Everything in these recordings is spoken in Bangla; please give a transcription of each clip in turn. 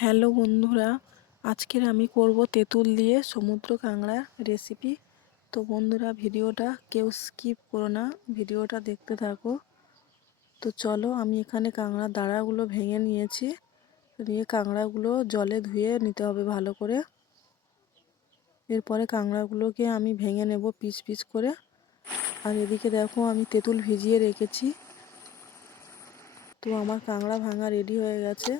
হ্যালো বন্ধুরা, আজকের আমি করব তেঁতুল দিয়ে সমুদ্র কাঁকড়া রেসিপি। তো বন্ধুরা, ভিডিওটা কেউ স্কিপ করো না, ভিডিওটা দেখতে থাকো। তো চলো, আমি এখানে কাঁকড়ার দাঁড়াগুলো ভেঙে নিয়েছি। নিয়ে কাঁকড়াগুলো জলে ধুয়ে নিতে হবে ভালো করে। এরপরে কাঁকড়াগুলোকে আমি ভেঙে নেব পিস পিস করে। আর এদিকে দেখো, আমি তেঁতুল ভিজিয়ে রেখেছি। তো আমার কাঁকড়া ভাঙা রেডি হয়ে গেছে।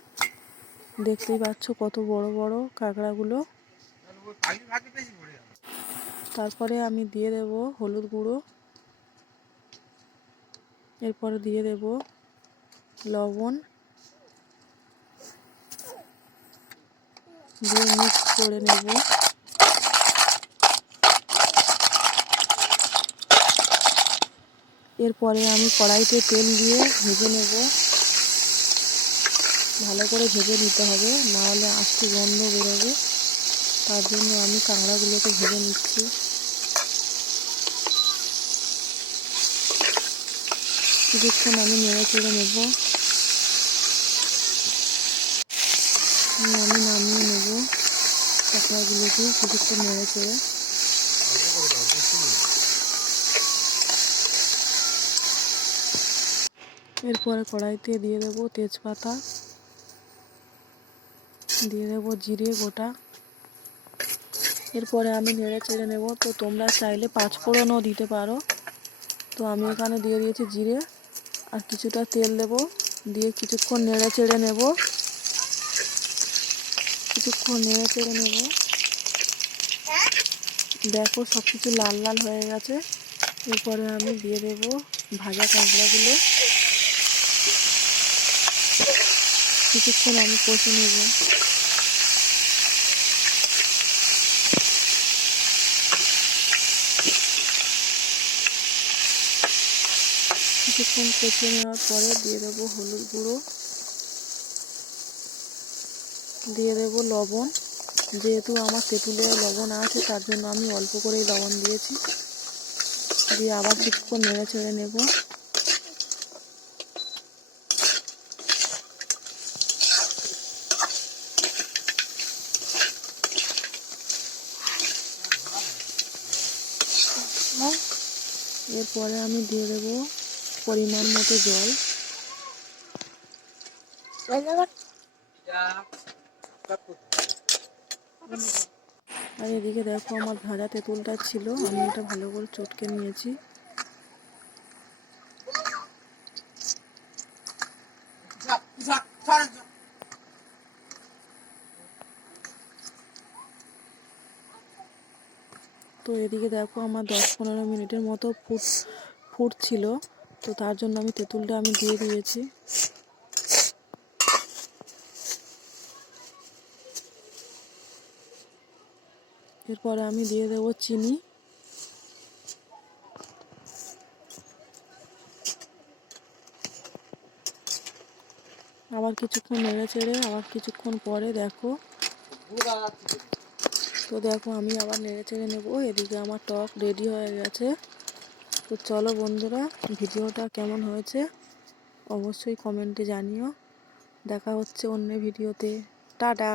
দেখতেই পাচ্ছ কত বড় বড় কাঁকড়াগুলো। তারপরে আমি দিয়ে দেব হলুদ গুঁড়ো, এরপরে দিয়ে দেব লবণ, দিয়ে মিক্স করে নেব। এরপরে আমি কড়াইতে তেল দিয়ে ভেজে নেব। ভালো করে ভেজে নিতে হবে, না হলে আস্তে গন্ধ বেরোবে। তার জন্য আমি কাঁকড়াগুলোকে ভেজে নিচ্ছি। কিছুক্ষণ আমি নেড়ে চেড়ে নেব। আমি নামিয়ে নেব কাঁকড়াগুলোকে কিছুক্ষণ নেড়ে চেড়ে। এরপরে কড়াইতে দিয়ে দেব তেজপাতা, দিয়ে দেব জিরে গোটা। এরপরে আমি নেড়ে চেড়ে নেব। তো তোমরা চাইলে পাঁচফোড়নও দিতে পারো। তো আমি এখানে দিয়ে দিয়েছি জিরে, আর কিছুটা তেল দেব। দিয়ে কিছুক্ষণ নেড়ে চেড়ে নেব। দেখো, সব কিছু লাল লাল হয়ে গেছে। এরপরে আমি দিয়ে দেব ভাজা কাঁকড়াগুলো। কিছুক্ষণ আমি কষে নেব। কিছুক্ষণ কষে নেওয়ার পরে দিয়ে দেবো হলুদ গুঁড়ো, দিয়ে দেব লবণ। যেহেতু আমার তেঁতুলে লবণ আছে, তার জন্য আমি অল্প করেই লবণ দিয়েছি। দিয়ে আবার কিছুক্ষণ নেড়ে ছেড়ে নেব। এরপরে আমি দিয়ে দেব পরিমাণ মতো জল। আর এদিকে দেখো, আমার ভাজা তেঁতুলটা ছিল, আমি এটা ভালো করে চটকে নিয়েছি। তো এদিকে দেখো, আমার 10-15 মিনিটের মতো ফুটছিল। তো তার জন্য আমি তেঁতুলটা দিয়ে দিয়েছি। এরপরে আমি দিয়ে দেবো চিনি। আবার কিছুক্ষণ নেড়ে চেড়ে আবার কিছুক্ষণ পরে দেখো, আমি আবার নেড়ে চেড়ে নেবো। এদিকে আমার টক রেডি হয়ে গেছে। তো চলো বন্ধুরা, ভিডিওটা কেমন হয়েছে অবশ্যই কমেন্টে জানিও। দেখা হচ্ছে অন্য ভিডিওতে। টাটা।